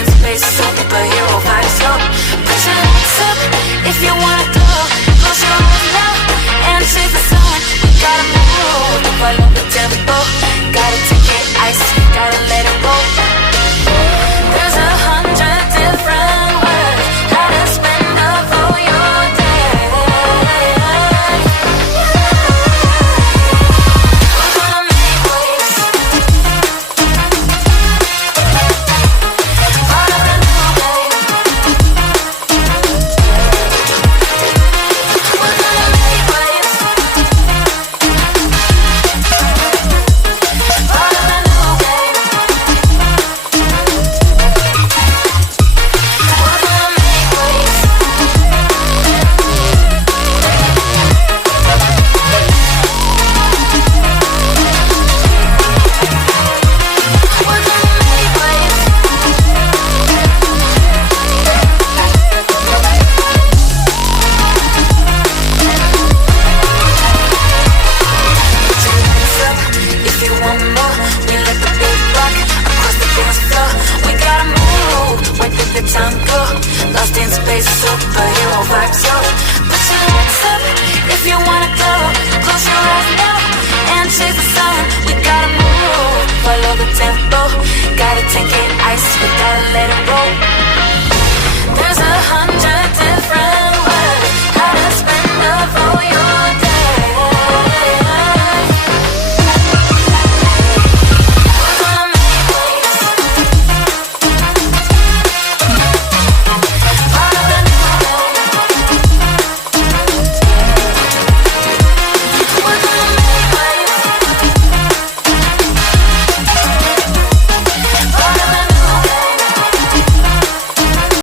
in space, superhero vibes, yo. Put your hands up if you wanna go. Close your eyes now and chase the sun. We gotta move to follow the tempo. Gotta take it ice, gotta let it roll. There's 100 different ways how to spend up all your day. We're gonna make waves. Part of the new game. We're gonna make waves. Part of the new game. We're gonna make waves. We're gonna make waves. Put your hands up if you want more. We let the beat rock across the dance floor. We gotta move. Where did the time go? Lost in space, superhero vibes, yo. Put your hands up if you wanna go. Close your eyes now and chase the sun. We gotta move. Follow the tempo. Gotta take it ice. We gotta